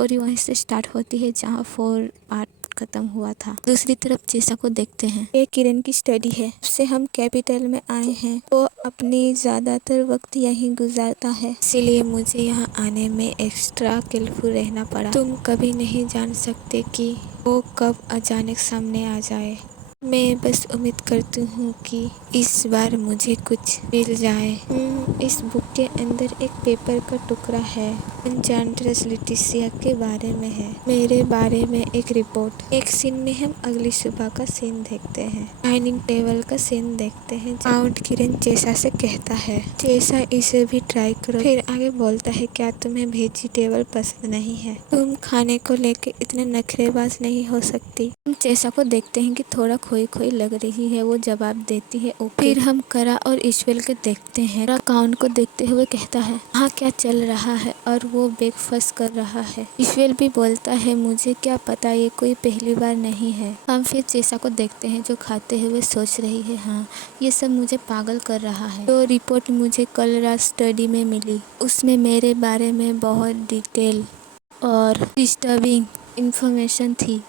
Story वहीं से start होती है जहाँ 4 पार्ट खत्म हुआ था। दूसरी तरफ जैसा को देखते हैं, ये किरण की स्टडी है। उससे हम कैपिटल में आए हैं, वो अपनी ज्यादातर वक्त यहीं गुजारता है, इसीलिए मुझे यहाँ आने में एक्स्ट्रा केयरफुल रहना पड़ा। तुम कभी नहीं जान सकते कि वो कब अचानक सामने आ जाए। मैं बस उम्मीद करती हूँ कि इस बार मुझे कुछ मिल जाए। इस बुक के अंदर एक पेपर का टुकड़ा है, एन्चेंट्रेस लेटिसिया के बारे में है, मेरे बारे में एक रिपोर्ट। एक सीन में हम अगली सुबह का सीन देखते हैं, डाइनिंग टेबल का सीन देखते हैं। काउंट किरण चेसा से कहता है, चेसा इसे भी ट्राई करो। फिर आगे बोलता है, क्या तुम्हें वेजिटेबल पसंद नहीं है? तुम खाने को लेके इतने नखरेबाज नहीं हो सकती। हम चेसा को देखते हैं कि थोड़ा खोई खोई लग रही है। वो जवाब देती है, ओके। फिर हम करा और ईश्वर को देखते हैं। करा काउंट को देखते हुए कहता है, हाँ क्या चल रहा है? और वो ब्रेकफास्ट कर रहा है। ईश्वर भी बोलता है, मुझे क्या पता, ये कोई पहली बार नहीं है। हम फिर चेसा को देखते हैं जो खाते हुए सोच रही है, हाँ ये सब मुझे पागल कर रहा है। तो रिपोर्ट मुझे कल रात स्टडी में मिली, उसमें मेरे बारे में बहुत डिटेल और डिस्टर्बिंग इंफॉर्मेशन थी।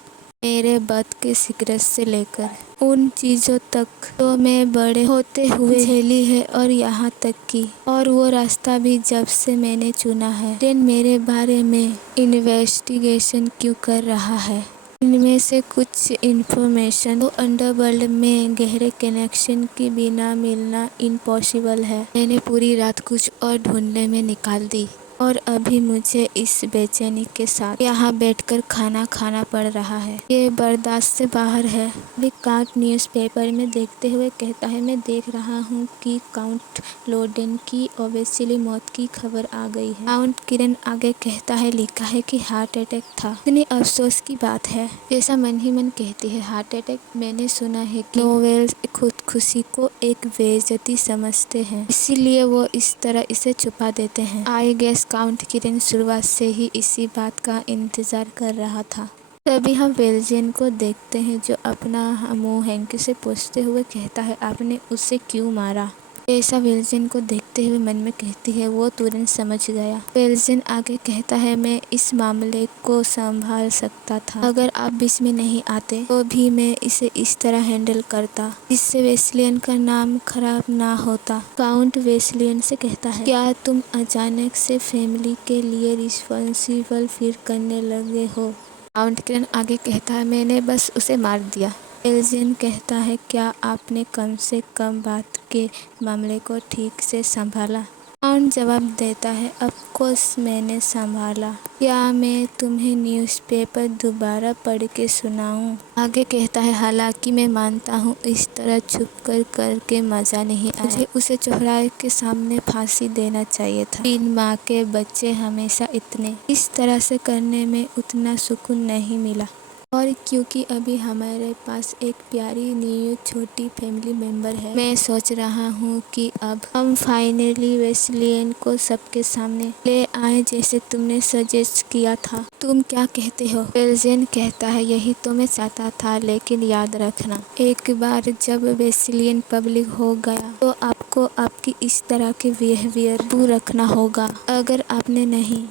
मेरे बर्थ के सीक्रेट से लेकर उन चीज़ों तक तो मैं बड़े होते हुए झेली है, और यहाँ तक कि और वो रास्ता भी जब से मैंने चुना है। लेकिन मेरे बारे में इन्वेस्टिगेशन क्यों कर रहा है? इनमें से कुछ इन्फॉर्मेशन तो अंडरवर्ल्ड में गहरे कनेक्शन के बिना मिलना इम्पॉसिबल है। मैंने पूरी रात कुछ और ढूंढने में निकाल दी, और अभी मुझे इस बेचैनी के साथ यहाँ बैठकर खाना खाना पड़ रहा है। ये बर्दाश्त से बाहर है। अभी काउंट न्यूज़पेपर में देखते हुए कहता है, मैं देख रहा हूँ कि काउंट लोडेन की ऑब्वियसली मौत की खबर आ गई है। काउंट किरण आगे कहता है, लिखा है कि हार्ट अटैक था। इतनी अफसोस की बात है। जैसा मन ही मन कहती है, हार्ट अटैक। मैंने सुना है कि नोवेल्स खुदकुशी को एक बेइज्जती समझते हैं, इसीलिए वो इस तरह इसे छुपा देते हैं। आई गेस काउंट किरण शुरुआत से ही इसी बात का इंतजार कर रहा था। तभी हम वेल्जियन को देखते हैं जो अपना मुंह हैंकी से पोंछते हुए कहता है, आपने उसे क्यों मारा? ऐसा वेल्जियन को देखते हुए मन में कहती है, वो तुरंत समझ गया। वेल्जियन आगे कहता है, मैं इस मामले को संभाल सकता था। अगर आप बीच में नहीं आते तो भी मैं इसे इस तरह हैंडल करता जिससे वेस्लियन का नाम खराब ना होता। काउंट वेस्लियन से कहता है, क्या तुम अचानक से फैमिली के लिए रिस्पॉन्सिबल फील करने लगे हो? काउंट किरण आगे कहता है, मैंने बस उसे मार दिया। वेल्जियन कहता है, क्या आपने कम से कम बात के मामले को ठीक से संभाला? काउंट जवाब देता है, ऑफ कोर्स मैंने संभाला। क्या मैं तुम्हें न्यूज़पेपर दोबारा पढ़ के सुनाऊं? आगे कहता है, हालांकि मैं मानता हूँ इस तरह छुप कर करके मजा नहीं आया। मुझे उसे चौराहे के सामने फांसी देना चाहिए था। 3 माँ के बच्चे हमेशा इतने इस तरह से करने में उतना सुकून नहीं मिला। और क्योंकि अभी हमारे पास एक प्यारी न्यू छोटी फैमिली मेंबर है, मैं सोच रहा हूँ कि अब हम फाइनली वेस्लियन को सबके सामने ले आए जैसे तुमने सजेस्ट किया था। तुम क्या कहते हो? वेल्जियन कहता है, यही तो मैं चाहता था, लेकिन याद रखना, एक बार जब वेस्लियन पब्लिक हो गया तो आपको आपकी इस तरह के बिहेवियर दूर रखना होगा। अगर आपने नहीं।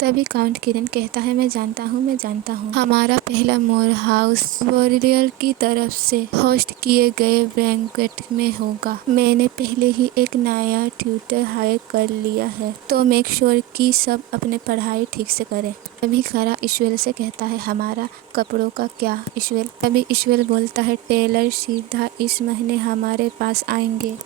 तभी काउंट किरण कहता है, मैं जानता हूँ। हमारा पहला मोर हाउस वॉरियर की तरफ से होस्ट किए गए बैंक्वेट में होगा। मैंने पहले ही एक नया ट्यूटर हायर कर लिया है, तो मेक श्योर कि सब अपने पढ़ाई ठीक से करें। तभी खरा ईश्वर से कहता है, हमारा कपड़ों का क्या? ईश्वर तभी ईश्वर बोलता है, टेलर सीधा इस महीने हमारे पास आएंगे।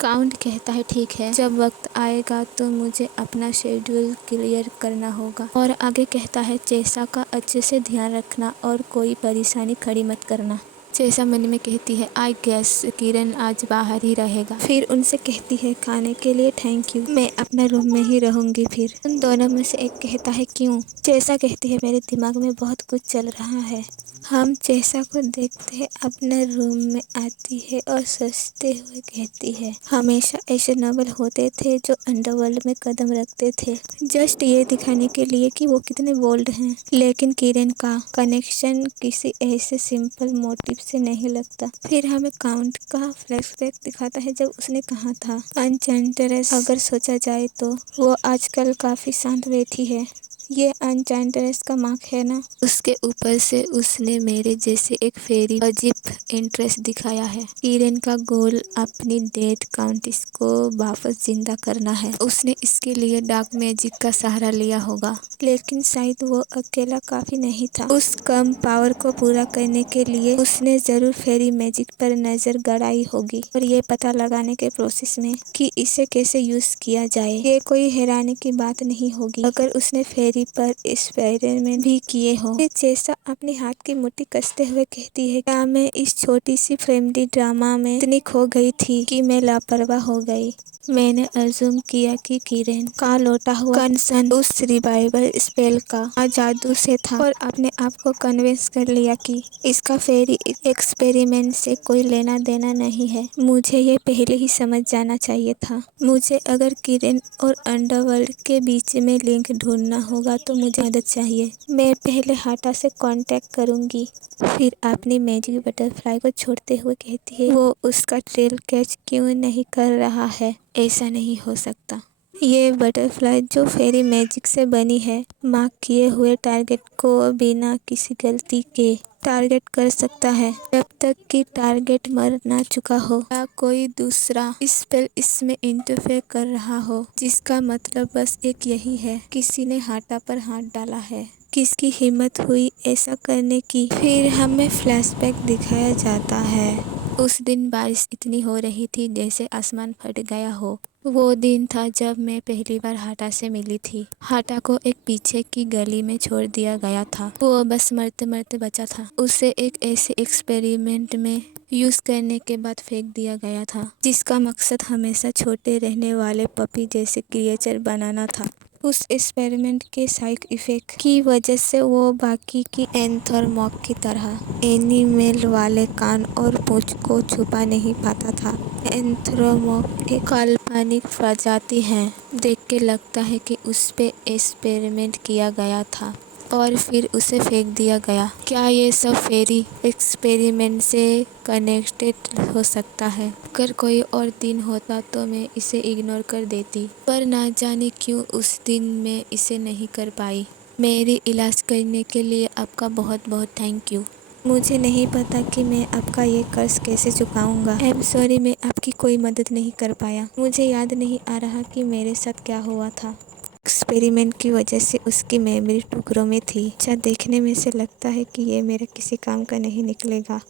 काउंट कहता है, ठीक है, जब वक्त आएगा तो मुझे अपना शेड्यूल क्लियर करना होगा। और आगे कहता है, चेसा का अच्छे से ध्यान रखना और कोई परेशानी खड़ी मत करना। चेसा मन में कहती है, आई गेस किरण आज बाहर ही रहेगा। फिर उनसे कहती है, खाने के लिए थैंक यू, मैं अपना रूम में ही रहूंगी। फिर उन दोनों में से एक कहता है, क्यों? चेसा कहती है, मेरे दिमाग में बहुत कुछ चल रहा है। हम चेसा को देखते हैं अपने रूम में आती है और सोचते हुए कहती है, हमेशा ऐसे नॉवल होते थे जो अंडरवर्ल्ड में कदम रखते थे, जस्ट ये दिखाने के लिए कि वो कितने बोल्ड हैं। लेकिन किरण का कनेक्शन किसी ऐसे सिंपल मोटिव से नहीं लगता। फिर हमें काउंट का फ्लैशबैक दिखाता है जब उसने कहा था, अनचेंट्रेस अगर सोचा जाए तो वो आजकल काफी शांत बैठी है। ये अनचांटरस का मार्क है ना। उसके ऊपर से उसने मेरे जैसे एक फेरी अजीब इंटरेस्ट दिखाया है। किरण का गोल अपनी डेड काउंटिस को वापस जिंदा करना है। उसने इसके लिए डार्क मैजिक का सहारा लिया होगा, लेकिन शायद वो अकेला काफी नहीं था। उस कम पावर को पूरा करने के लिए उसने जरूर फेरी मैजिक पर नजर गड़ाई होगी और ये पता लगाने के प्रोसेस में कि इसे कैसे यूज किया जाए। ये कोई हैरानी की बात नहीं होगी अगर उसने फेरी पर एक्सपेरिमेंट भी किए हो। जैसा अपने हाथ की मुट्ठी कसते हुए कहती है, क्या मैं इस छोटी सी फैमिली ड्रामा में इतनी खो गई थी कि मैं लापरवाह हो गई। मैंने अज्यूम किया कि किरण का लौटा हुआ कंसर्न उस रिवाइवल स्पेल का जादू से था और अपने आप को कन्विंस कर लिया कि इसका फेरी एक्सपेरिमेंट से कोई लेना देना नहीं है। मुझे ये पहले ही समझ जाना चाहिए था। मुझे अगर किरण और अंडरवर्ल्ड के बीच में लिंक ढूंढना होगा तो मुझे मदद चाहिए। मैं पहले हाटा से कांटेक्ट करूंगी। फिर अपनी मैजिक बटरफ्लाई को छोड़ते हुए कहती है, वो उसका ट्रेल कैच क्यों नहीं कर रहा है। ऐसा नहीं हो सकता। ये बटरफ्लाई जो फेरी मैजिक से बनी है, मार्क किए हुए टारगेट को बिना किसी गलती के टारगेट कर सकता है जब तक कि टारगेट मर ना चुका हो या कोई दूसरा स्पेल इसमें इंटरफेयर कर रहा हो, जिसका मतलब बस एक यही है, किसी ने हाटा पर हाथ डाला है। किसकी हिम्मत हुई ऐसा करने की। फिर हमें फ्लैशबैक दिखाया जाता है। उस दिन बारिश इतनी हो रही थी जैसे आसमान फट गया हो। वो दिन था जब मैं पहली बार हाटा से मिली थी। हाटा को एक पीछे की गली में छोड़ दिया गया था। वो बस मरते मरते बचा था। उसे एक ऐसे एक्सपेरिमेंट में यूज करने के बाद फेंक दिया गया था जिसका मकसद हमेशा छोटे रहने वाले पपी जैसे क्रिएचर बनाना था। उस एक्सपेरिमेंट के साइड इफेक्ट की वजह से वो बाकी की एंथ्रोमॉर्फ की तरह एनिमल वाले कान और पूंछ को छुपा नहीं पाता था। एंथ्रोमॉर्फ एक काल्पनिक प्रजाति है। देख के लगता है कि उस पे एक्सपेरिमेंट किया गया था और फिर उसे फेंक दिया गया। क्या ये सब फेरी एक्सपेरिमेंट से कनेक्टेड हो सकता है? अगर कोई और दिन होता तो मैं इसे इग्नोर कर देती, पर ना जाने क्यों उस दिन मैं इसे नहीं कर पाई। मेरी इलाज करने के लिए आपका बहुत बहुत थैंक यू। मुझे नहीं पता कि मैं आपका ये कर्ज कैसे चुकाऊंगा। आई एम सॉरी, मैं आपकी कोई मदद नहीं कर पाया। मुझे याद नहीं आ रहा कि मेरे साथ क्या हुआ था। एक्सपेरिमेंट की वजह से उसकी मेमोरी टुकड़ों में थी। अच्छा, देखने में से लगता है कि ये मेरे किसी काम का नहीं निकलेगा।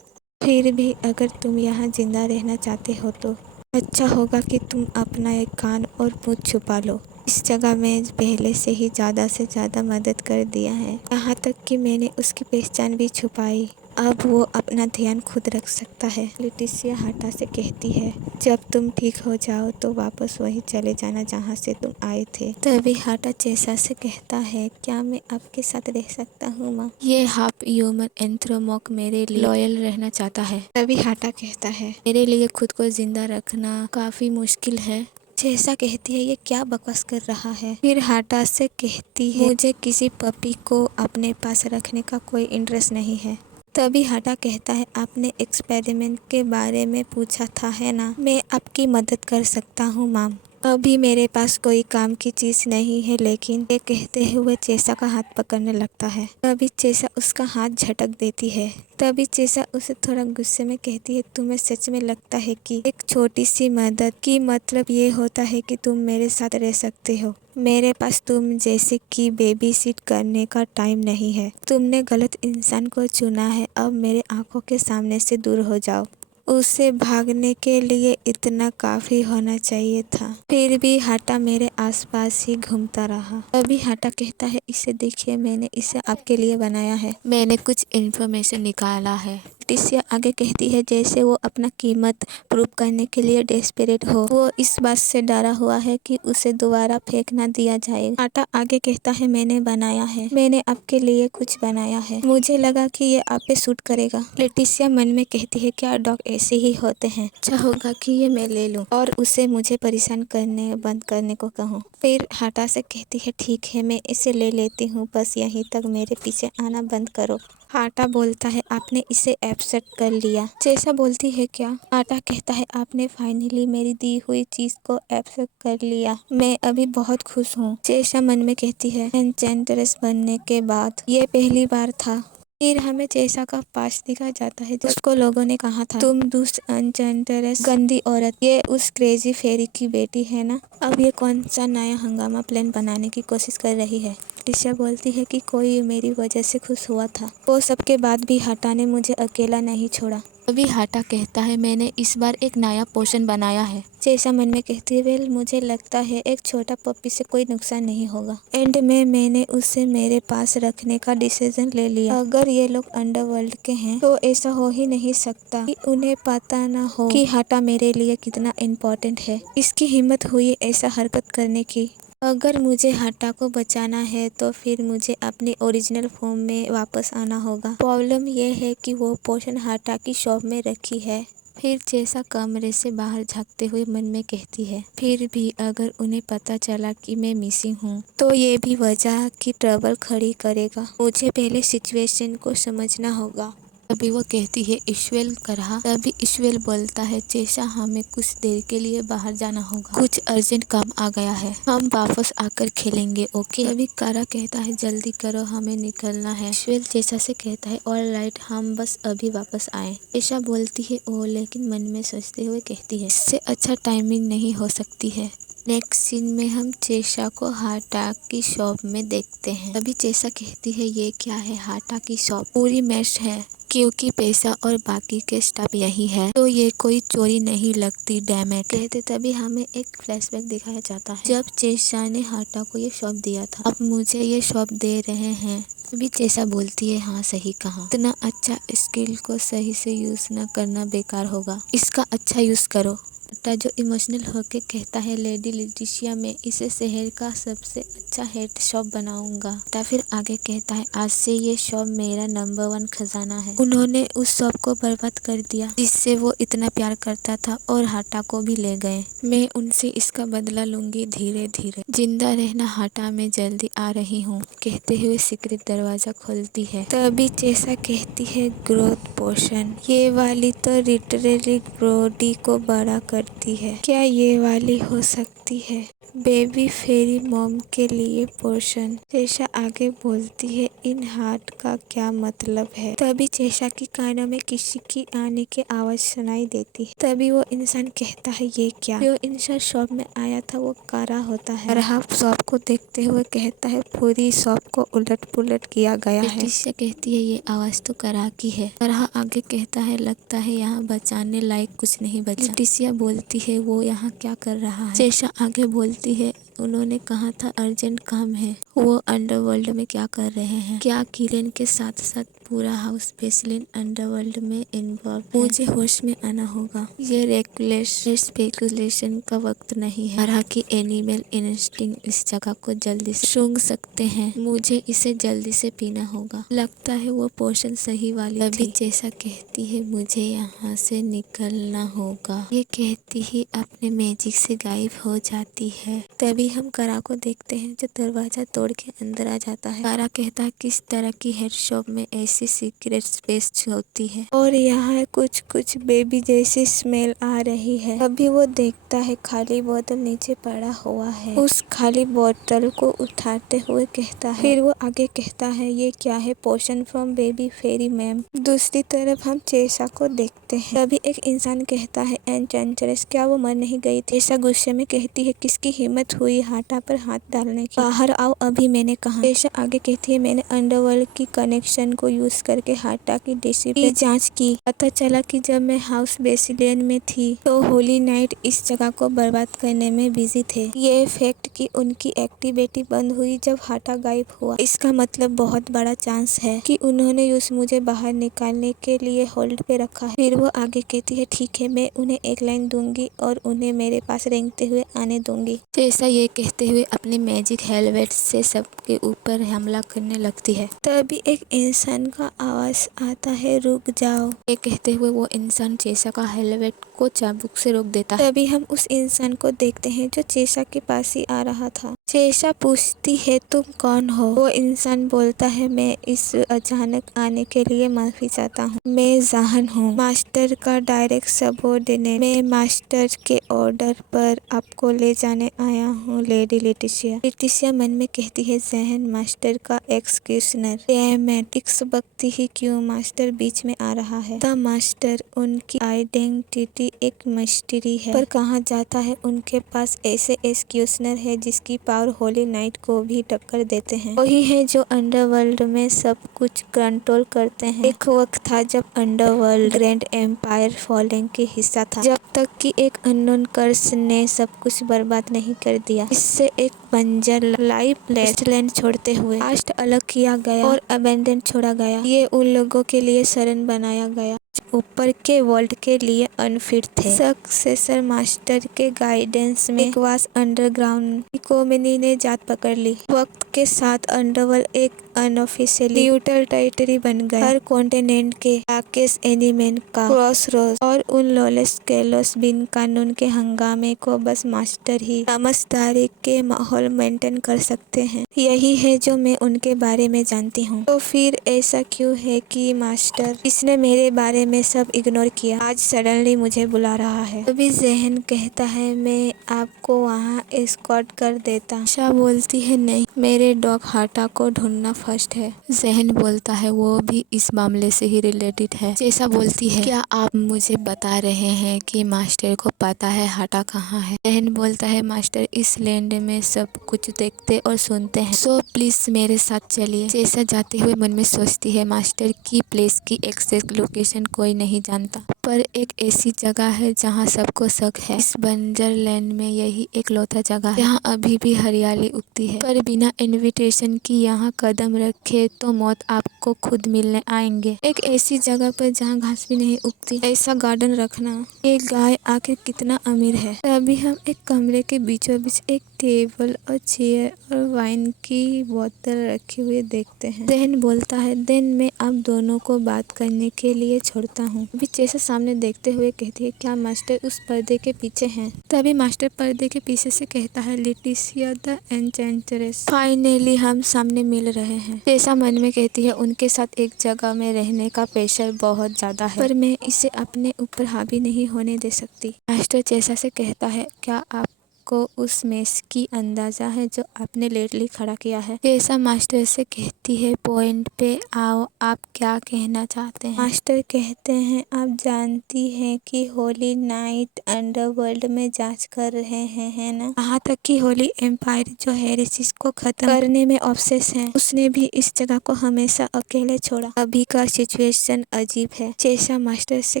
फिर भी अगर तुम यहाँ जिंदा रहना चाहते हो तो अच्छा होगा कि तुम अपना एक कान और पूंछ छुपा लो। इस जगह में पहले से ही ज़्यादा से ज़्यादा मदद कर दिया है, यहाँ तक कि मैंने उसकी पहचान भी छुपाई। अब वो अपना ध्यान खुद रख सकता है। लेटिसिया हाटा से कहती है, जब तुम ठीक हो जाओ तो वापस वहीं चले जाना जहाँ से तुम आए थे। तभी हाटा चेसा से कहता है, क्या मैं आपके साथ रह सकता हूँ माँ? ये हाफ ह्यूमन एंथ्रोमॉर्फ मेरे लिए लॉयल रहना चाहता है। तभी हाटा कहता है, मेरे लिए खुद को जिंदा रखना काफी मुश्किल है। जैसा कहती है, ये क्या बकवास कर रहा है। फिर हाटा से कहती है, मुझे किसी पपी को अपने पास रखने का कोई इंटरेस्ट नहीं है। तभी हाटा कहता है, आपने एक्सपेरिमेंट के बारे में पूछा था है ना? मैं आपकी मदद कर सकता हूँ माम। अभी मेरे पास कोई काम की चीज नहीं है, लेकिन ये कहते हुए चेसा का हाथ पकड़ने लगता है। तभी चेसा उसका हाथ झटक देती है। तभी चेसा उसे थोड़ा गुस्से में कहती है, तुम्हें सच में लगता है कि एक छोटी सी मदद की मतलब ये होता है कि तुम मेरे साथ रह सकते हो? मेरे पास तुम जैसे कि बेबी सिट करने का टाइम नहीं है। तुमने गलत इंसान को चुना है। अब मेरे आंखों के सामने से दूर हो जाओ। उसे भागने के लिए इतना काफी होना चाहिए था। फिर भी हाटा मेरे आसपास ही घूमता रहा। अभी हाटा कहता है, इसे देखिए, मैंने इसे आपके लिए बनाया है। मैंने कुछ इन्फॉर्मेशन निकाला है। लेटिसिया आगे कहती है, जैसे वो अपना कीमत प्रूव करने के लिए डेस्परेट हो। वो इस बात से डरा हुआ है कि उसे दोबारा फेंक ना दिया जाएगा। हाटा आगे कहता है, मैंने बनाया है, मैंने आपके लिए कुछ बनाया है। मुझे लगा कि ये आप पे सूट करेगा। लेटिसिया मन में कहती है, क्या डॉग ऐसे ही होते हैं? अच्छा होगा कि ये मैं ले लूं और उसे मुझे परेशान करने बंद करने को कहूँ। फिर हाटा से कहती है, ठीक है, मैं इसे ले लेती हूँ, बस यहीं तक मेरे पीछे आना बंद करो। हाटा बोलता है आपने इसे एक्सेप्ट कर लिया। चेसा बोलती है क्या? हाटा कहता है आपने फाइनली मेरी दी हुई चीज को एक्सेप्ट कर लिया। मैं अभी बहुत खुश हूँ। चेसा मन में कहती है एन्चेंट्रेस बनने के बाद ये पहली बार था। फिर हमें चेसा का पास दिखा जाता है जिसको लोगों ने कहा था तुम दुष्ट एन्चेंट्रेस गंदी औरत, ये उस क्रेजी फेरी की बेटी है ना। अब ये कौन सा नया हंगामा प्लान बनाने की कोशिश कर रही है। टिशा बोलती है कि कोई मेरी वजह से खुश हुआ था, वो सबके बाद भी हाटा ने मुझे अकेला नहीं छोड़ा। अभी हाटा कहता है मैंने इस बार एक नया पोशन बनाया है। चेसा मन में कहती है वेल मुझे लगता है एक छोटा पप्पी से कोई नुकसान नहीं होगा। एंड में मैंने उसे मेरे पास रखने का डिसीजन ले लिया। अगर ये लोग अंडरवर्ल्ड के हैं तो ऐसा हो ही नहीं सकता कि उन्हें पता ना हो कि हाटा मेरे लिए कितना इम्पोर्टेंट है। इसकी हिम्मत हुई ऐसा हरकत करने की। अगर मुझे हाटा को बचाना है तो फिर मुझे अपनी ओरिजिनल फॉर्म में वापस आना होगा। प्रॉब्लम यह है कि वो पोशन हाटा की शॉप में रखी है। फिर चेसा कमरे से बाहर झांकते हुए मन में कहती है फिर भी अगर उन्हें पता चला कि मैं मिसिंग हूँ तो ये भी वजह की ट्रबल खड़ी करेगा। मुझे पहले सिचुएशन को समझना होगा। तभी वो कहती है ईश्वेल करहा। तभी ईश्वेल बोलता है चेसा हमें कुछ देर के लिए बाहर जाना होगा, कुछ अर्जेंट काम आ गया है, हम वापस आकर खेलेंगे ओके। तभी कारा कहता है जल्दी करो हमें निकलना है। ईश्वेल चेसा से कहता है ऑलराइट हम बस अभी वापस आए। चेसा बोलती है ओ, लेकिन मन में सोचते हुए कहती है इससे अच्छा टाइमिंग नहीं हो सकती है। नेक्स्ट सीन में हम चेसा को हाटा की शॉप में देखते हैं। तभी चेसा कहती है ये क्या है, हाटा की शॉप पूरी मैच है क्योंकि पैसा और बाकी के स्टाफ यही है तो ये कोई चोरी नहीं लगती डैमेट कहते। तभी हमें एक फ्लैशबैक दिखाया जाता है जब चेसा ने हाटा को ये शॉप दिया था, अब मुझे ये शॉप दे रहे हैं। अभी चेसा बोलती है हाँ सही कहा, इतना अच्छा स्किल को सही से यूज न करना बेकार होगा, इसका अच्छा यूज करो। हाटा जो इमोशनल होके कहता है लेडी लिटिशिया मैं इसे शहर का सबसे अच्छा हेड शॉप बनाऊंगा। हाटा फिर आगे कहता है आज से ये शॉप मेरा नंबर 1 खजाना है। उन्होंने उस शॉप को बर्बाद कर दिया जिससे वो इतना प्यार करता था और हाटा को भी ले गए। मैं उनसे इसका बदला लूंगी धीरे धीरे। जिंदा रहना हाटा, मैं जल्दी आ रही हूँ कहते हुए सीक्रेट दरवाजा खोलती है। तभी चेसा कहती है ग्रोथ पोशन, ये वाली तो लिटरली बॉडी को बड़ा करती है, क्या ये वाली हो सकती है बेबी फेरी मॉम के लिए पोशन। चेसा आगे बोलती है इन हार्ट का क्या मतलब है। तभी चेसा की कानों में किसी की आने की आवाज सुनाई देती है। तभी वो इंसान कहता है ये क्या। जो इंसान शॉप में आया था वो कारा होता है। करहा शॉप को देखते हुए कहता है पूरी शॉप को उलट पुलट किया गया है। टिशा कहती है ये आवाज तो करहा की है। करहा आगे कहता है लगता है यहाँ बचाने लायक कुछ नहीं बचा। टिशा बोलती है वो यहाँ क्या कर रहा है। चेसा आगे बोलती है उन्होंने कहा था अर्जेंट काम है, वो अंडरवर्ल्ड में क्या कर रहे हैं, क्या किरण के साथ साथ पूरा हाउस बेसलिन अंडरवर्ल्ड में इन्वॉल्व है। मुझे होश में आना होगा, ये रेकुलेस स्पेकुलेशन का वक्त नहीं है। तरह की एनिमल इंस्टिंक्ट इस जगह को जल्दी से सूंघ सकते हैं, मुझे इसे जल्दी से पीना होगा। लगता है वो पोशन सही वाली थी। तभी जैसा कहती है मुझे यहाँ से निकलना होगा, ये कहती ही अपने मैजिक से गायब हो जाती है। तभी हम कारा को देखते हैं जो दरवाजा तोड़ के अंदर आ जाता है। कारा कहता है किस तरह की हेड शॉप में ऐसी सीक्रेट स्पेस होती है और यहाँ कुछ कुछ बेबी जैसी स्मेल आ रही है। तभी वो देखता है खाली बोतल नीचे पड़ा हुआ है, उस खाली बोतल को उठाते हुए कहता है। फिर वो आगे कहता है ये क्या है, पोशन फ्रॉम बेबी फेरी मैम। दूसरी तरफ हम चेसा को देखते हैं। तभी एक इंसान कहता है एन्चेंट्रेस क्या वो मर नहीं गई थी। चेसा गुस्से में कहती है किसकी हिम्मत हुई हाटा पर हाथ डालने की, बाहर आओ अभी मैंने कहा। चेसा आगे कहती है मैंने अंडरवर्ल्ड की कनेक्शन को यूज करके हाटा की डिसिप्लिन की जांच की, पता चला कि जब मैं हाउस बेसिलियन में थी तो होली नाइट इस जगह को बर्बाद करने में बिजी थे। ये फैक्ट कि उनकी एक्टिविटी बंद हुई जब हाटा गायब हुआ, इसका मतलब बहुत बड़ा चांस है कि उन्होंने मुझे बाहर निकालने के लिए होल्ड पे रखा है। फिर वो आगे कहती है ठीक है मैं उन्हें एक लाइन दूंगी और उन्हें मेरे पास रेंगते हुए आने दूंगी। जैसा ये ये कहते हुए अपने मैजिक हेलमेट से सबके ऊपर हमला करने लगती है। तभी एक इंसान का आवाज आता है, रुक जाओ। ये कहते हुए वो इंसान चेसा का हेलमेट को चाबुक से रोक देता है। तभी हम उस इंसान को देखते हैं जो चेसा के पास ही आ रहा था। चेसा पूछती है, तुम कौन हो? वो इंसान बोलता है, मैं इस अचानक आने के लिए माफी चाहता हूँ। मैं जाहन हूँ, मास्टर का डायरेक्ट सबऑर्डिनेट। मैं मास्टर के ऑर्डर पर आपको ले जाने आया हूँ लेडी लेटिशिया। लेटिशिया मन में कहती है, जहन मास्टर का एक्सक्यूशनर। डैम इट, इस वक्त ही क्यों मास्टर बीच में आ रहा है? द मास्टर, उनकी आइडेंटिटी एक मिस्ट्री है, पर कहाँ जाता है? उनके पास ऐसे एक्सक्यूशनर है जिसकी पावर होली नाइट को भी टक्कर देते हैं। वही है जो अंडरवर्ल्ड में सब कुछ कंट्रोल करते हैं। एक वक्त था जब अंडरवर्ल्ड ग्रैंड एम्पायर फॉलिंग के हिस्सा था, जब तक कि एक अननोन कर्स ने सब कुछ बर्बाद नहीं कर दिया। इससे एक बंजर लाइफ वेस्टलैंड छोड़ते हुए कास्ट अलग किया गया और अबेंडन छोड़ा गया। ये उन लोगों के लिए शरण बनाया गया ऊपर के वर्ल्ड के लिए अनफिट थे। सक्सेसर मास्टर के गाइडेंस में एकवास अंडरग्राउंड इकोनॉमी ने जात पकड़ ली। वक्त के साथ अंडरवर्ल्ड एक अनऑफिशियली न्यूट्रल टेरिटरी बन गया। हर कॉन्टिनेंट के डार्केस्ट एलिमेंट का क्रॉसरोड और उन लॉलेस कैलोस बिन कानून के हंगामे को बस मास्टर ही समझदारी के माहौल मेंटेन कर सकते हैं। यही है जो मैं उनके बारे में जानती हूँ। तो फिर ऐसा क्यों है कि मास्टर, इसने मेरे बारे में सब इग्नोर किया, आज सडनली मुझे बुला रहा है? तभी जहन कहता है, मैं आपको वहाँ एस्कॉर्ट कर देता। शाह बोलती है, नहीं, मेरे डॉग हाटा को ढूंढना फर्स्ट है। जहन बोलता है, वो भी इस मामले से ही रिलेटेड है। चेसा बोलती है, क्या आप मुझे बता रहे हैं कि मास्टर को पता है हाटा कहाँ है? जहन बोलता है, मास्टर इस लैंड में सब कुछ देखते और सुनते हैं, सो प्लीज मेरे साथ चलिए। चेसा जाते हुए मन में सोचती है, मास्टर की प्लेस की एक्सैक्ट लोकेशन कोई नहीं जानता, पर एक ऐसी जगह है जहाँ सबको शक है। इस बंजर लैंड में यही एक लौता जगह है जहाँ अभी भी हरियाली उगती है, पर बिना इनविटेशन की यहाँ कदम रखे तो मौत आपको खुद मिलने आएंगे। एक ऐसी जगह पर जहाँ घास भी नहीं उगती, ऐसा गार्डन रखना। ये गाय आखिर कितना अमीर है। तभी हम एक कमरे के बीचों बीच एक टेबल और चेयर और वाइन की बोतल रखी हुई देखते हैं। जहन बोलता है, देन मैं आप दोनों को बात करने के लिए छोड़ता हूँ। अभी चेसा सामने देखते हुए कहती है, क्या मास्टर उस पर्दे के पीछे हैं? तभी मास्टर पर्दे के पीछे से कहता है, लेटिशिया द एन्चेंट्रेस, फाइनली हम सामने मिल रहे हैं। चेसा मन में कहती है, उनके साथ एक जगह में रहने का प्रेशर बहुत ज्यादा है, पर मैं इसे अपने ऊपर हावी नहीं होने दे सकती। मास्टर चेसा से कहता है, क्या आप को उस मेस की अंदाजा है जो आपने लेटली खड़ा किया है? चेसा मास्टर से कहती है, पॉइंट पे आओ, आप क्या कहना चाहते हैं? मास्टर कहते हैं, आप जानती हैं कि होली नाइट अंडरवर्ल्ड में जांच कर रहे हैं, है ना? यहाँ तक कि होली एम्पायर जो हेरेसिस को खत्म करने में ऑब्सेस है, उसने भी इस जगह को हमेशा अकेले छोड़ा। अभी का सिचुएशन अजीब है। चेसा मास्टर से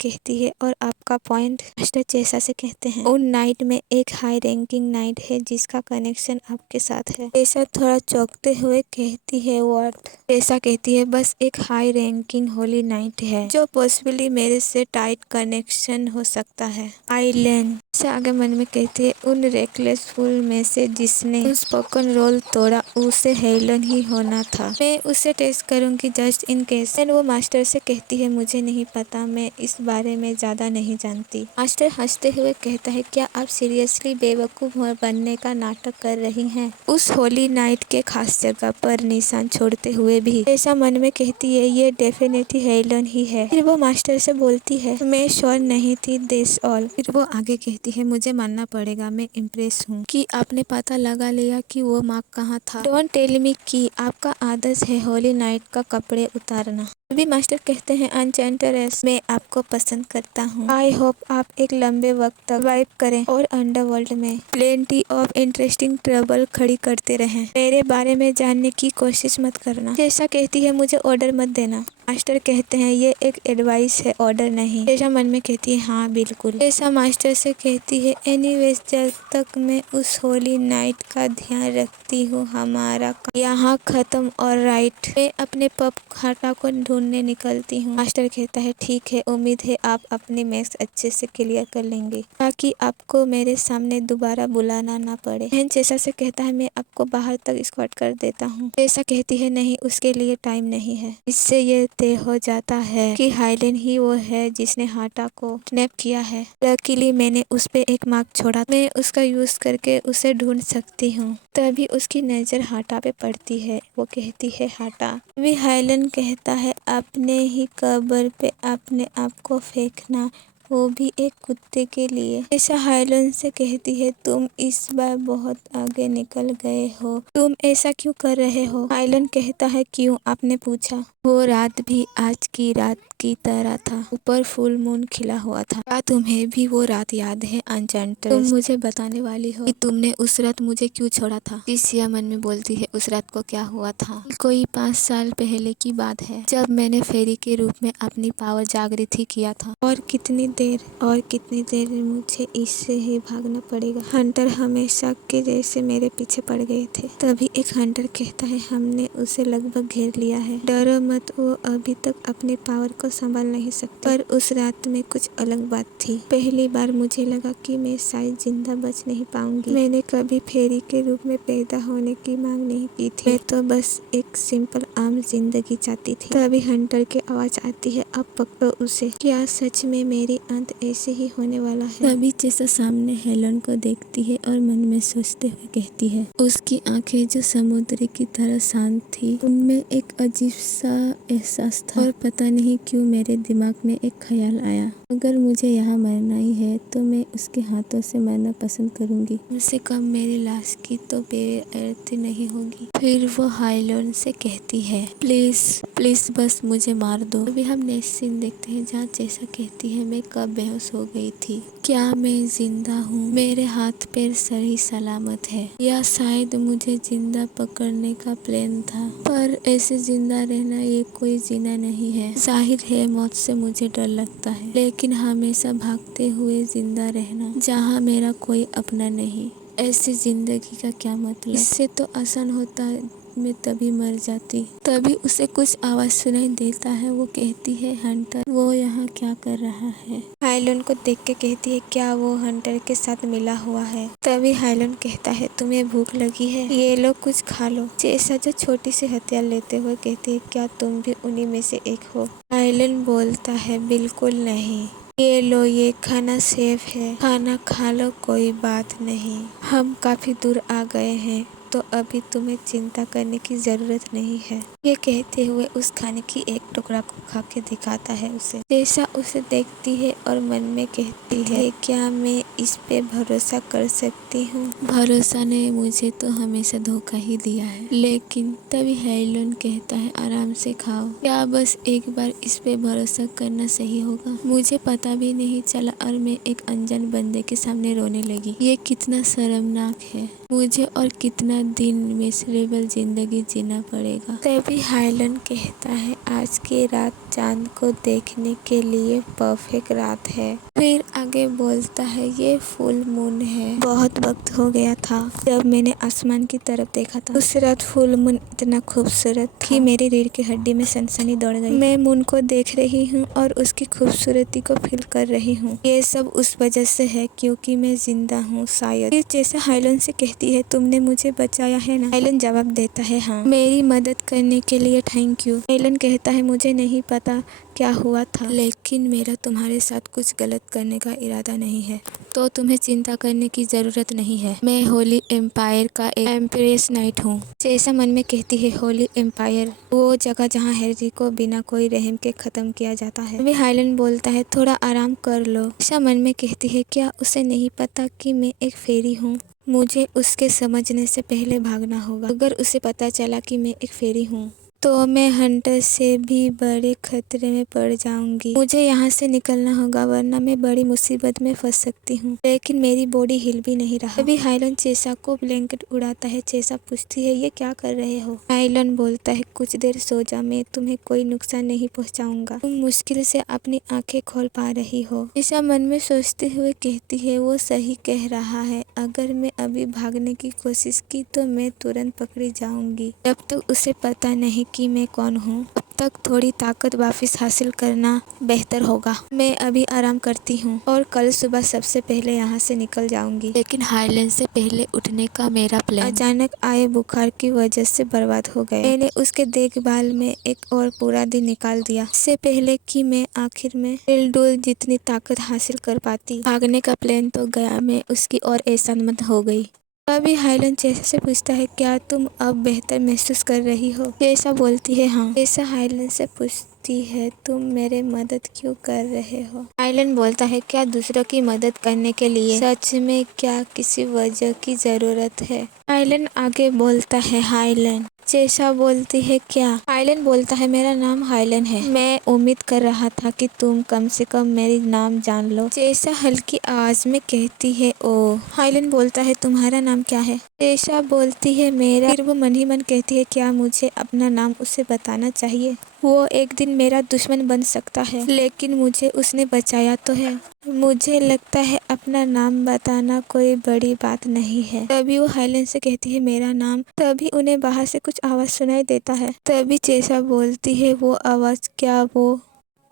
कहती है, और आपका पॉइंट? मास्टर चेसा से कहते हैं, उन नाइट में एक हाई रैंकिंग नाइट है जिसका कनेक्शन आपके साथ है। चेसा थोड़ा चौंकते हुए कहती है, व्हाट? चेसा कहती है, बस एक हाई रैंकिंग होली नाइट है जो पॉसिबली मेरे से टाइट कनेक्शन हो सकता है। आइलैंड से आगे मन में कहती है, उन रेकलेस फूल में से जिसने स्पोकन रोल तोड़ा, उसे हेलन ही होना था। मैं उसे टेस्ट करूंगी जस्ट इन केस। वो मास्टर से कहती है, मुझे नहीं पता, मैं इस बारे में ज्यादा नहीं जानती। मास्टर हंसते हुए कहता है, क्या आप सीरियसली बेवकूफ बनने का नाटक कर रही हैं? उस होली नाइट के खास जगह पर निशान छोड़ते हुए भी? ऐसा मन में कहती है, ये डेफिनेटली हेलन ही है। फिर वो मास्टर से बोलती है, मैं श्योर नहीं थी, दिस ऑल। फिर वो आगे कहती है, मुझे मानना पड़ेगा, मैं इम्प्रेस हूँ कि आपने पता लगा लिया कि वो मार्क कहाँ था। डोंट टेल मी कि आपका आदत है होली नाइट का कपड़े उतारना। अभी मास्टर कहते हैं, एन्चेंट्रेस, मैं आपको पसंद करता हूँ। आई होप आप एक लंबे वक्त तक वाइब करें और अंडरवर्ल्ड में प्लेंटी ऑफ इंटरेस्टिंग ट्रबल खड़ी करते रहें। मेरे बारे में जानने की कोशिश मत करना। जैसा कहती है, मुझे ऑर्डर मत देना। मास्टर कहते हैं ये एक एडवाइस है, ऑर्डर नहीं। चेसा मन में कहती है हाँ बिल्कुल। चेसा मास्टर से कहती है एनीवेज जब तक मैं उस होली नाइट का ध्यान रखती हूँ हमारा काम यहाँ खत्म। और राइट, मैं अपने पप खाटा को ढूंढने निकलती हूँ। मास्टर कहता है ठीक है, उम्मीद है आप अपने मैथ्स अच्छे से क्लियर कर लेंगे ताकि आपको मेरे सामने दोबारा बुलाना ना पड़े। बहन चेसा से कहता है मैं आपको बाहर तक एस्कॉर्ट कर देता हूँ। चेसा कहती है नहीं, उसके लिए टाइम नहीं है। इससे ये तय हो जाता है कि हाइलेन ही वो है जिसने हाटा को किडनैप किया है। लकीली मैंने उस पे एक मार्क छोड़ा, मैं उसका यूज करके उसे ढूंढ सकती हूँ। तभी उसकी नजर हाटा पे पड़ती है। वो कहती है हाटा। तभी हाइलेन कहता है अपने ही कब्र पे अपने आप को फेंकना, वो भी एक कुत्ते के लिए। ऐसा हाइलेन से कहती है तुम इस बार बहुत आगे निकल गए हो, तुम ऐसा क्यों कर रहे हो? हाइलेन कहता है क्यों, आपने पूछा? वो रात भी आज की रात की तरह था, ऊपर फुल मून खिला हुआ था। क्या तुम्हें भी वो रात याद है अनचांटेड? तुम मुझे बताने वाली हो कि तुमने उस रात मुझे क्यों छोड़ा था? किसिया मन में बोलती है उस रात को क्या हुआ था? कोई 5 साल पहले की बात है जब मैंने फेरी के रूप में अपनी पावर जागृत ही किया था। और कितनी देर मुझे इससे ही भागना पड़ेगा। हंटर हमेशा के जैसे मेरे पीछे पड़ गए थे। तभी एक हंटर कहता है हमने उसे लगभग घेर लिया है, डरो मत, वो अभी तक अपने पावर को संभाल नहीं सकते। पर उस रात में कुछ अलग बात थी। पहली बार मुझे लगा कि मैं शायद जिंदा बच नहीं पाऊंगी। मैंने कभी फेरी के रूप में पैदा होने की मांग नहीं की थी, मैं तो बस एक सिंपल आम जिंदगी चाहती थी। तभी हंटर की आवाज आती है अब पकड़ो उसे। क्या सच में मेरी अंत ऐसे ही होने वाला है? तभी चेसा सामने हेलन को देखती है और मन में सोचते हुए कहती है। उसकी आंखें जो समुद्र की तरह शांत थी, उनमें एक अजीब सा एहसास था। और पता नहीं क्यों मेरे दिमाग में एक ख्याल आया, अगर मुझे यहाँ मरना ही है तो मैं उसके हाथों से मरना पसंद करूंगी। कम से कम मेरी लाश की तो बेइज्जती नहीं होगी। फिर वो हाइलेन से कहती है प्लीज बस मुझे मार दो। अभी हम नेक्स्ट सीन देखते हैं जहाँ चेसा कहती है मैं कब बेहोश हो गई थी, क्या मैं जिंदा हूँ? मेरे हाथ पैर सही सलामत है, या शायद मुझे जिंदा पकड़ने का प्लान था? पर ऐसे जिंदा रहना ये कोई जीना नहीं है। जाहिर है मौत से मुझे डर लगता है, लेकिन हमेशा भागते हुए जिंदा रहना जहाँ मेरा कोई अपना नहीं, ऐसी जिंदगी का क्या मतलब? इससे तो आसान होता मैं तभी मर जाती। तभी उसे कुछ आवाज सुनाई देता है। वो कहती है हंटर वो यहाँ क्या कर रहा है? हाइलेन को देख के कहती है क्या वो हंटर के साथ मिला हुआ है? तभी हाइलेन कहता है तुम्हें भूख लगी है, ये लो कुछ खा लो। चेसा जो छोटी सी हथियार लेते हुए कहती है क्या तुम भी उन्हीं में से एक हो? हाइलेन बोलता है बिल्कुल नहीं, ये लो, ये खाना सेफ है, खाना खा लो, कोई बात नहीं, हम काफी दूर आ गए हैं तो अभी तुम्हें चिंता करने की जरूरत नहीं है। ये कहते हुए उस खाने की एक टुकड़ा को खा के दिखाता है उसे। चेसा उसे देखती है और मन में कहती है क्या मैं इस पे भरोसा कर सकती हूँ? भरोसा ने मुझे तो हमेशा धोखा ही दिया है। लेकिन तभी हाइलेन कहता है आराम से खाओ, क्या बस एक बार इस पे भरोसा करना सही होगा? मुझे पता भी नहीं चला और मैं एक अनजान बंदे के सामने रोने लगी। ये कितना शर्मनाक है, मुझे और कितना दिन मिसेरेबल जिंदगी जीना पड़ेगा। तभी हाइलेन कहता है आज की रात चांद को देखने के लिए परफेक्ट रात है। फिर आगे बोलता है ये फुल मून है, बहुत वक्त हो गया था जब मैंने आसमान की तरफ देखा था। उस रात फुल मून इतना खूबसूरत था कि मेरी रीढ़ की हड्डी में सनसनी दौड़ गई। मैं मून को देख रही हूँ और उसकी खूबसूरती को फील कर रही हूँ। ये सब उस वजह से है क्योंकि मैं जिंदा हूँ शायद। फिर जैसा हाइलेन से कहती है तुमने मुझे बचाया है ना? हाइलेन जवाब देता है हाँ, मेरी मदद करने के लिए थैंक यू। हाइलेन कहता है मुझे नहीं पता क्या हुआ था, लेकिन मेरा तुम्हारे साथ कुछ गलत करने का इरादा नहीं है, तो तुम्हें चिंता करने की जरूरत नहीं है। मैं होली एम्पायर का एक एम्प्रेस नाइट हूँ। चेसा मन में कहती है होली एम्पायर, वो जगह जहाँ हैरी को बिना कोई रहम के खत्म किया जाता है। अभी हाइलेन बोलता है थोड़ा आराम कर लो। चेसा मन में कहती है क्या उसे नहीं पता कि मैं एक फेरी हूँ? मुझे उसके समझने से पहले भागना होगा। अगर उसे पता चला कि मैं एक फेरी हूँ तो मैं हंटर से भी बड़े खतरे में पड़ जाऊंगी। मुझे यहाँ से निकलना होगा वरना मैं बड़ी मुसीबत में फंस सकती हूँ। लेकिन मेरी बॉडी हिल भी नहीं रहा। तभी हाइलन चेसा को ब्लैंकेट उड़ाता है। चेसा पूछती है ये क्या कर रहे हो? हाइलन बोलता है कुछ देर सो जा, मैं तुम्हें कोई नुकसान नहीं पहुँचाऊंगा। तुम मुश्किल से अपनी आंखें खोल पा रही हो। चेसा मन में सोचते हुए कहती है वो सही कह रहा है, अगर मैं अभी भागने की कोशिश की तो मैं तुरंत पकड़ी जाऊंगी। जब तक उसे पता नहीं कि मैं कौन हूँ तब तक थोड़ी ताकत वापस हासिल करना बेहतर होगा। मैं अभी आराम करती हूँ और कल सुबह सबसे पहले यहाँ से निकल जाऊंगी। लेकिन हाइलैंड से पहले उठने का मेरा प्लान अचानक आए बुखार की वजह से बर्बाद हो गया। मैंने उसके देखभाल में एक और पूरा दिन निकाल दिया इससे पहले कि मैं आखिर में डुल जितनी ताकत हासिल कर पाती। भागने का प्लान तो गया, मैं उसकी और एहसानमंद हो गई। अभी हाइलन चेसा से पूछता है क्या तुम अब बेहतर महसूस कर रही हो? चेसा बोलती है हाँ। चेसा हाइलन से पूछती है तुम मेरे मदद क्यों कर रहे हो? हाइलन बोलता है क्या दूसरों की मदद करने के लिए सच में क्या किसी वजह की जरूरत है? हाइलन आगे बोलता है हाइलन। चेसा बोलती है क्या? हाइलन बोलता है मेरा नाम हाइलन है, मैं उम्मीद कर रहा था कि तुम कम से कम मेरी नाम जान लो। चेसा हल्की आवाज में कहती है ओ। हाइलन बोलता है तुम्हारा नाम क्या है? चेसा बोलती है मेरा। फिर वो मन ही मन कहती है क्या मुझे अपना नाम उसे बताना चाहिए? वो एक दिन मेरा दुश्मन बन सकता है लेकिन मुझे उसने बचाया तो है। मुझे लगता है अपना नाम बताना कोई बड़ी बात नहीं है। तभी वो हाइलन से कहती है मेरा नाम। तभी उन्हें बाहर से कुछ आवाज सुनाई देता है। तभी चेसा बोलती है वो आवाज क्या? वो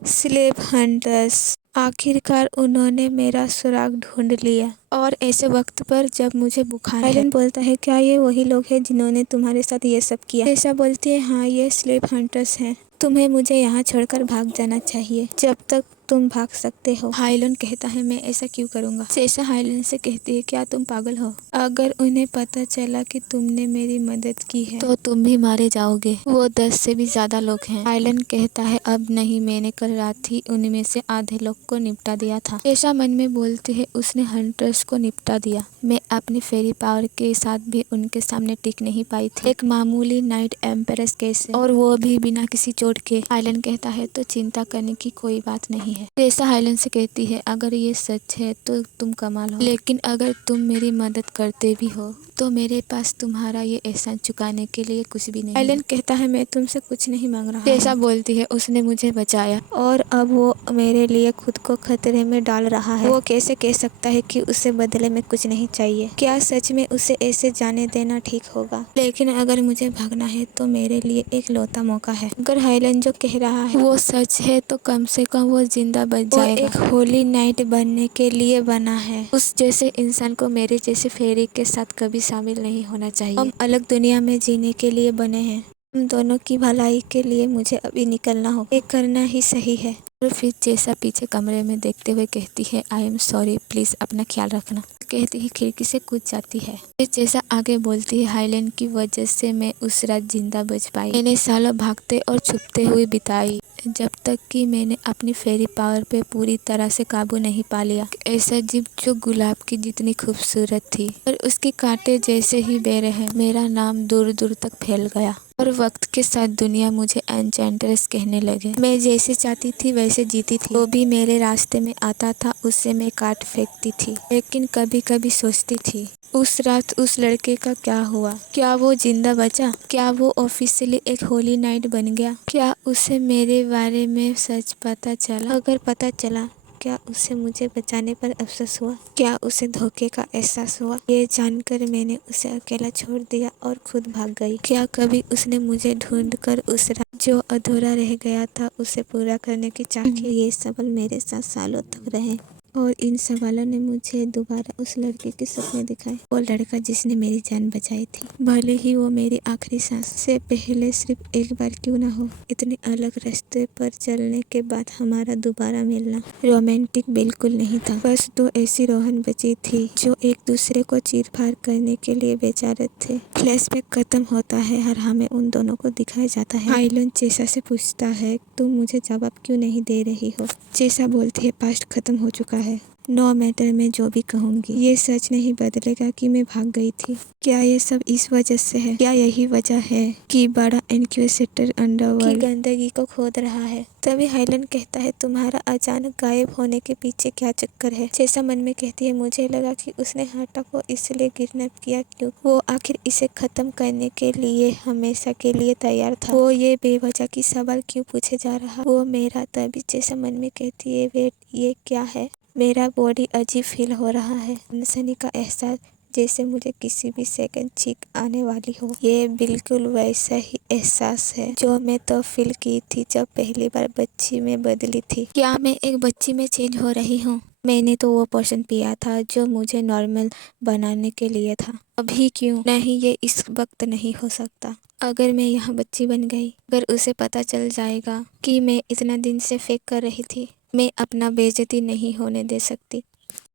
स्लेव हंटर्स। आखिरकार उन्होंने मेरा सुराग ढूंढ लिया और ऐसे वक्त पर जब मुझे बुखार है। हाइलन बोलता है क्या ये वही लोग हैं जिन्होंने तुम्हारे साथ ये सब किया? चेसा बोलती है हाँ ये स्लेव हंटर्स हैं। तुम्हें मुझे यहाँ छोड़कर भाग जाना चाहिए जब तक तुम भाग सकते हो। हाइलन कहता है मैं ऐसा क्यों करूँगा? चेसा हाइलन से कहती है क्या तुम पागल हो? अगर उन्हें पता चला कि तुमने मेरी मदद की है तो तुम भी मारे जाओगे। वो 10 से भी ज्यादा लोग हैं। हाइलन कहता है अब नहीं, मैंने कल रात ही उनमें से आधे लोग को निपटा दिया था। चेसा मन में बोलती है उसने हंटर्स को निपटा दिया, मैं अपनी फेरी पावर के साथ भी उनके सामने टिक नहीं पाई थी। एक मामूली नाइट एम्प्रेस कैसे, और वो भी बिना किसी चोट के। हाइलन कहता है तो चिंता करने की कोई बात नहीं है। चेसा हाइलन से कहती है अगर ये सच है तो तुम कमाल हो, लेकिन अगर तुम मेरी मदद करते भी हो तो मेरे पास तुम्हारा ये एहसान चुकाने के लिए कुछ भी नहीं। हाइलन कहता है मैं तुमसे कुछ नहीं मांग रहा। चेसा बोलती है उसने मुझे बचाया और अब वो मेरे लिए खुद को खतरे में डाल रहा है। वो कैसे कह सकता है कि उसे बदले में कुछ नहीं चाहिए? क्या सच में उसे ऐसे जाने देना ठीक होगा? लेकिन अगर मुझे भागना है तो मेरे लिए एक लौता मौका है। अगर हाइलन जो कह रहा है वो सच है तो कम से कम वो जिंदा बच जाएगा। एक होली नाइट बनने के लिए बना है। उस जैसे इंसान को मेरे जैसे फेरी के साथ कभी शामिल नहीं होना चाहिए। हम अलग दुनिया में जीने के लिए बने हैं। हम दोनों की भलाई के लिए मुझे अभी निकलना होगा। ये करना ही सही है। और फिर चेसा पीछे कमरे में देखते हुए कहती है आई एम सॉरी, प्लीज अपना ख्याल रखना। कहती ही खिड़की से कूद जाती है। फिर चेसा आगे बोलती है हाइलैंड की वजह से मैं उस रात जिंदा बच पाई। मैंने सालों भागते और छुपते हुए बिताई जब तक कि मैंने अपनी फेरी पावर पे पूरी तरह से काबू नहीं पा लिया। ऐसा जीव जो गुलाब की जितनी खूबसूरत थी और उसके कांटे जैसे ही बेरहम। मेरा नाम दूर दूर तक फैल गया और वक्त के साथ दुनिया मुझे एन्चेंट्रेस कहने लगे। मैं जैसे चाहती थी वैसे जीती थी। वो भी मेरे रास्ते में आता था उससे मैं काट फेंकती थी। लेकिन कभी कभी सोचती थी उस रात उस लड़के का क्या हुआ? क्या वो जिंदा बचा? क्या वो ऑफिशियली एक होली नाइट बन गया? क्या उसे मेरे बारे में सच पता चला? अगर पता चला क्या उसे मुझे बचाने पर अफसोस हुआ? क्या उसे धोखे का एहसास हुआ? ये जानकर मैंने उसे अकेला छोड़ दिया और खुद भाग गई। क्या कभी उसने मुझे ढूंढकर उस रात जो अधूरा रह गया था उसे पूरा करने की चाह की? ये सवाल मेरे साथ सालों तक रहे और इन सवालों ने मुझे दोबारा उस लड़के के सपने दिखाए। वो लड़का जिसने मेरी जान बचाई थी, भले ही वो मेरी आखिरी सांस से पहले सिर्फ एक बार क्यों ना हो। इतने अलग रास्ते पर चलने के बाद हमारा दोबारा मिलना रोमांटिक बिल्कुल नहीं था। बस दो ऐसी रोहन बची थी जो एक दूसरे को चीर-फाड़ करने के लिए बेचारे थे। फ्लैशबैक खत्म होता है और हमें उन दोनों को दिखाया जाता है। हाइलन चेसा से पूछता है तुम मुझे जवाब क्यों नहीं दे रही हो? चेसा बोलती है पास्ट खत्म हो चुका है। नो मैटर मैं जो भी कहूँगी, ये सच नहीं बदलेगा कि मैं भाग गई थी। क्या ये सब इस वजह से है? क्या यही वजह है कि बड़ा इनक्यूबेटर अंडरवर्ल्ड की गंदगी को खोद रहा है? तभी हाइलन कहता है, तुम्हारा अचानक गायब होने के पीछे क्या चक्कर है? जैसा मन में कहती है, मुझे लगा कि उसने हाटा को इसलिए किडनैप किया क्यों वो आखिर इसे खत्म करने के लिए हमेशा के लिए तैयार था। वो ये बेवजह की सवाल क्यों पूछे जा रहा वो मेरा? तभी जैसा मन में कहती है, वेट, ये क्या है? मेरा बॉडी अजीब फील हो रहा है, अनसनी का एहसास, जैसे मुझे किसी भी सेकंड छींक आने वाली हो। ये बिल्कुल वैसा ही एहसास है जो मैं तो फील की थी जब पहली बार बच्ची में बदली थी। क्या मैं एक बच्ची में चेंज हो रही हूँ? मैंने तो वो पोशन पिया था जो मुझे नॉर्मल बनाने के लिए था। अभी क्यों नहीं? ये इस वक्त नहीं हो सकता। अगर मैं यहाँ बच्ची बन गई, अगर उसे पता चल जाएगा कि मैं इतना दिन से फेक कर रही थी, मैं अपना बेइज्जती नहीं होने दे सकती।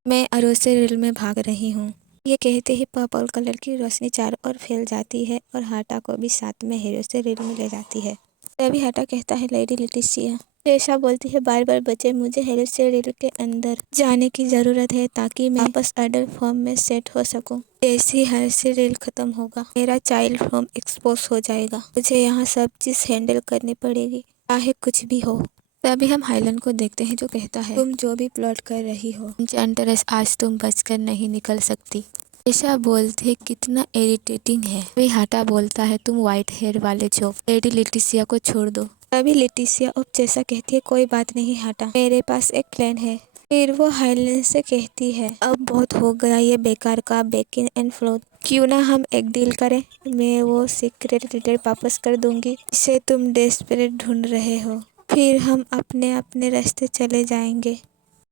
मैं अरोसे रेल में भाग रही हूँ। ये कहते ही पर्पल कलर की रोशनी चारों ओर फैल जाती है और हाटा को भी साथ में हीरो से रेल में ले जाती है। तभी हाटा कहता है, लेडी लेटिसिया। ऐसा बोलती है, बार बार बचे, मुझे हेरो से रेल के अंदर जाने की जरूरत है ताकि मैं वापस अडल्ट फॉर्म में सेट हो सकूं। जैसे ही हेरो से रेल खत्म होगा, मेरा चाइल्ड फॉर्म एक्सपोज हो जाएगा। मुझे यहाँ सब चीज हैंडल करनी पड़ेगी, चाहे कुछ भी हो। तभी हम हाइलन को देखते हैं जो कहता है, तुम जो भी प्लॉट कर रही हो, एंटरस, आज तुम बचकर नहीं निकल सकती। ऐसा बोलते कितना इरिटेटिंग है। वे हाटा बोलता है, तुम व्हाइट हेयर वाले जो लेडी लेटिसिया को छोड़ दो। तभी लेटिसिया अब जैसा कहती है, कोई बात नहीं हाटा, मेरे पास एक प्लान है। फिर वो हाइलन से कहती है, अब बहुत हो गया ये बेकार का बेकिंग एंड फ्लोट, क्यों ना हम एक डील करें? मैं वो सीक्रेट रीडर वापस कर दूंगी जिसे तुम डेस्परेट ढूंढ रहे हो, फिर हम अपने अपने रास्ते चले जाएंगे।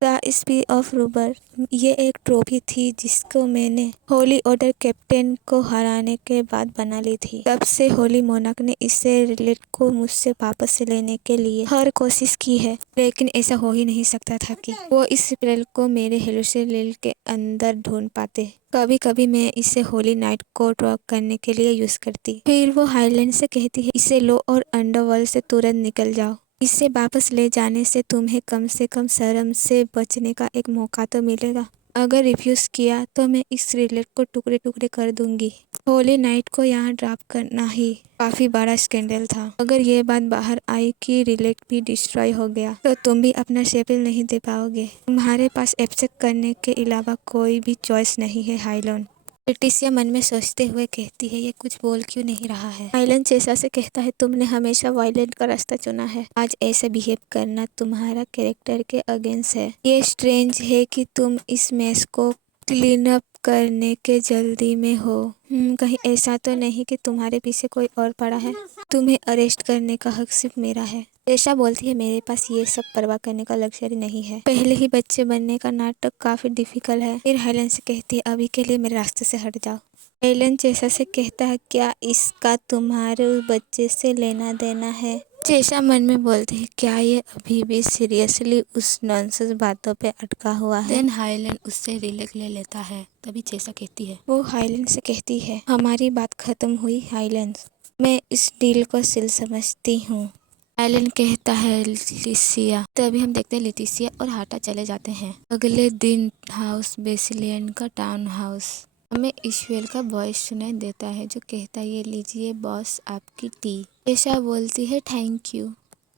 द स्पीड ऑफ रूबर, ये एक ट्रॉफी थी जिसको मैंने होली ऑर्डर कैप्टन को हराने के बाद बना ली थी। तब से होली मोनाक ने इसे रिलेट को मुझसे वापस लेने के लिए हर कोशिश की है, लेकिन ऐसा हो ही नहीं सकता था कि वो इस स्पेल को मेरे हेलोसेल के अंदर ढूंढ पाते। कभी कभी मैं इसे होली नाइट को ट्रैक करने के लिए यूज करती। फिर वो हाइलैंड से कहती है, इसे लो और अंडरवर्ल्ड से तुरंत निकल जाओ। इसे वापस ले जाने से तुम्हें कम से कम शर्म से बचने का एक मौका तो मिलेगा। अगर रिफ्यूज किया तो मैं इस रिलेट को टुकड़े टुकड़े कर दूंगी। होली नाइट को यहाँ ड्रॉप करना ही काफी बड़ा स्कैंडल था। अगर ये बात बाहर आई कि रिलेट भी डिस्ट्रॉय हो गया तो तुम भी अपना शेपिल नहीं दे पाओगे। तुम्हारे पास एक्सेप्ट करने के अलावा कोई भी चॉइस नहीं है हाइलैंड। लेटिसिया मन में सोचते हुए कहती है, ये कुछ बोल क्यों नहीं रहा है? हाइलैंड चेसा से कहता है, तुमने हमेशा वायलेंट का रास्ता चुना है, आज ऐसे बिहेव करना तुम्हारा कैरेक्टर के अगेंस्ट है। ये स्ट्रेंज है कि तुम इस मैस को क्लीन अप करने के जल्दी में हो। कहीं ऐसा तो नहीं कि तुम्हारे पीछे कोई और पड़ा है? तुम्हें अरेस्ट करने का हक सिर्फ मेरा है। ऐसा बोलती है, मेरे पास ये सब परवाह करने का लग्जरी नहीं है। पहले ही बच्चे बनने का नाटक काफी डिफिकल्ट है। फिर हेलन से कहती है, अभी के लिए मेरे रास्ते से हट जाओ। हेलन चेसा से कहता है, क्या इसका तुम्हारे बच्चे से लेना देना है? चेसा मन में बोलते है, क्या ये अभी भी सीरियसली उस नॉनसेंस बातों पे अटका हुआ है? देन हाइलैंड उससे रिलैक्स ले लेता है। तभी चेसा कहती है, वो हाइलैंड से कहती है, हमारी बात खत्म हुई हाइलैंड, मैं इस डील को सिल समझती हूँ। हाइलैंड कहता है, लिटिसिया। तभी हम देखते हैं लिटिसिया और हाटा चले जाते हैं। अगले दिन हाउस बेसिलियन का टाउन हाउस, हमें ईश्वर का वॉइस सुनाई देता है जो कहता है, ये लीजिए बॉस आपकी टी। चेसा बोलती है, थैंक यू।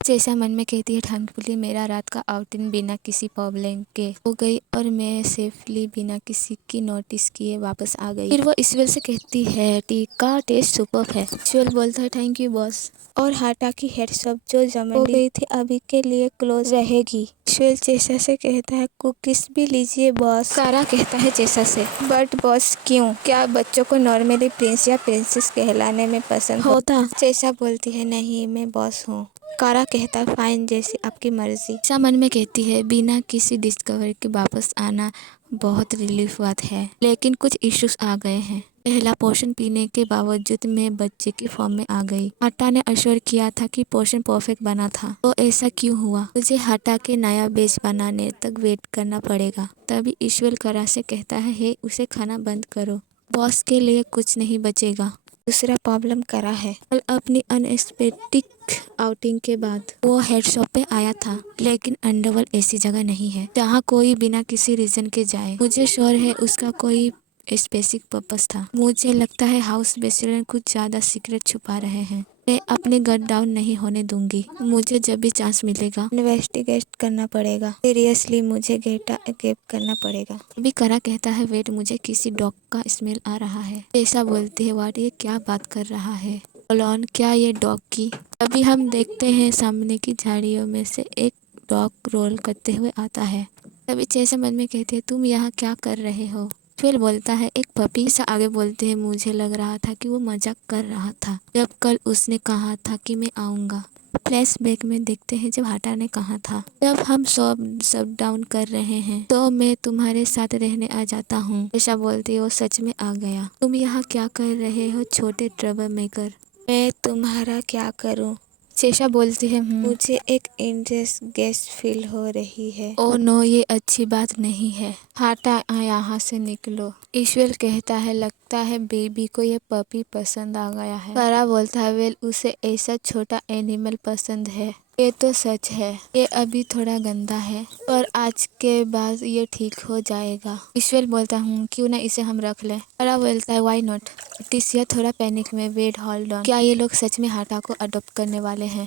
चेसा मन में कहती है, थैंकफुली मेरा रात का आउटिंग बिना किसी प्रॉब्लम के हो गई और मैं सेफली बिना किसी की नोटिस किए वापस आ गई। फिर वो ईश्वर से कहती है, टी का टेस्ट सुपर्ब है। ईश्वर बोलता है, थैंक यू बॉस। और हाटा की हेड शॉप जो जमा गई थी अभी के लिए क्लोज रहेगी। ईश्वर चेसा से कहता है, कुकीज भी लीजिए बॉस। कारा कहता है चेसा से, बट बॉस क्यों? क्या बच्चों को नॉर्मली प्रिंस या प्रिंसेस कहलाने में पसंद होता? चेसा बोलती है, नहीं मैं बॉस हूँ। कारा कहता है, फाइन, जैसी आपकी मर्जी। चेसा मन में कहती है, बिना किसी डिस्कवरी के वापस आना बहुत रिलीफ बात है, लेकिन कुछ इश्यूज आ गए हैं। पहला पोशन पीने के बावजूद मैं बच्चे की फॉर्म में आ गई। हाटा ने अश्योर किया था कि पोशन परफेक्ट बना था, तो ऐसा क्यों हुआ? मुझे हाटा के नया बेच बनाने तक वेट करना पड़ेगा। तभी ईश्वर कारा से कहता है, हे उसे खाना बंद करो, बॉस के लिए कुछ नहीं बचेगा। दूसरा प्रॉब्लम करा है। कल अपनी अनएक्सपेक्टेड आउटिंग के बाद वो हेड शॉप पे आया था, लेकिन अंडरवर्ल्ड ऐसी जगह नहीं है जहाँ कोई बिना किसी रीजन के जाए। मुझे श्योर है उसका कोई स्पेसिफिक पर्पस था। मुझे लगता है हाउस बेसिलर कुछ ज्यादा सीक्रेट छुपा रहे हैं। मैं अपने गट डाउन नहीं होने दूंगी। मुझे जब भी चांस मिलेगा इन्वेस्टिगेट करना पड़ेगा। सीरियसली मुझे डेटा गैप करना पड़ेगा। अभी करा कहता है वेट, मुझे किसी डॉग का स्मेल आ रहा है। ऐसा बोलती है वाट, ये क्या बात कर रहा है ऑन, क्या ये डॉग की। अभी हम देखते हैं सामने की झाड़ियों में से एक डॉग रोल करते हुए आता है। तभी चेसा मन में कहती है तुम यहाँ क्या कर रहे हो। फिर बोलता है एक पपी। सा आगे बोलते हैं मुझे लग रहा था कि वो मजाक कर रहा था जब कल उसने कहा था कि मैं आऊँगा। फ्लैशबैक में देखते हैं जब हाटा ने कहा था जब हम सब डाउन कर रहे हैं तो मैं तुम्हारे साथ रहने आ जाता हूँ। ऐसा बोलते ही वो सच में आ गया। तुम यहाँ क्या कर रहे हो छोटे ट्रबल मेकर। मैं तुम्हारा क्या करूँ। शेषा बोलती है मुझे एक इंटरेस्ट गैस फील हो रही है। ओ नो, ये अच्छी बात नहीं है। हाटा यहाँ से निकलो। ईश्वर कहता है लगता है बेबी को ये पपी पसंद आ गया है। करा बोलता है वेल उसे ऐसा छोटा एनिमल पसंद है। ये तो सच है, ये अभी थोड़ा गंदा है पर आज के बाद ये ठीक हो जाएगा। ईश्वर बोलता हूँ क्यों ना इसे हम रख लें। करा बोलता है व्हाई नॉट। टिसिया थोड़ा पैनिक में वेट होल्ड ऑन, क्या ये लोग सच में हाटा को अडॉप्ट करने वाले हैं।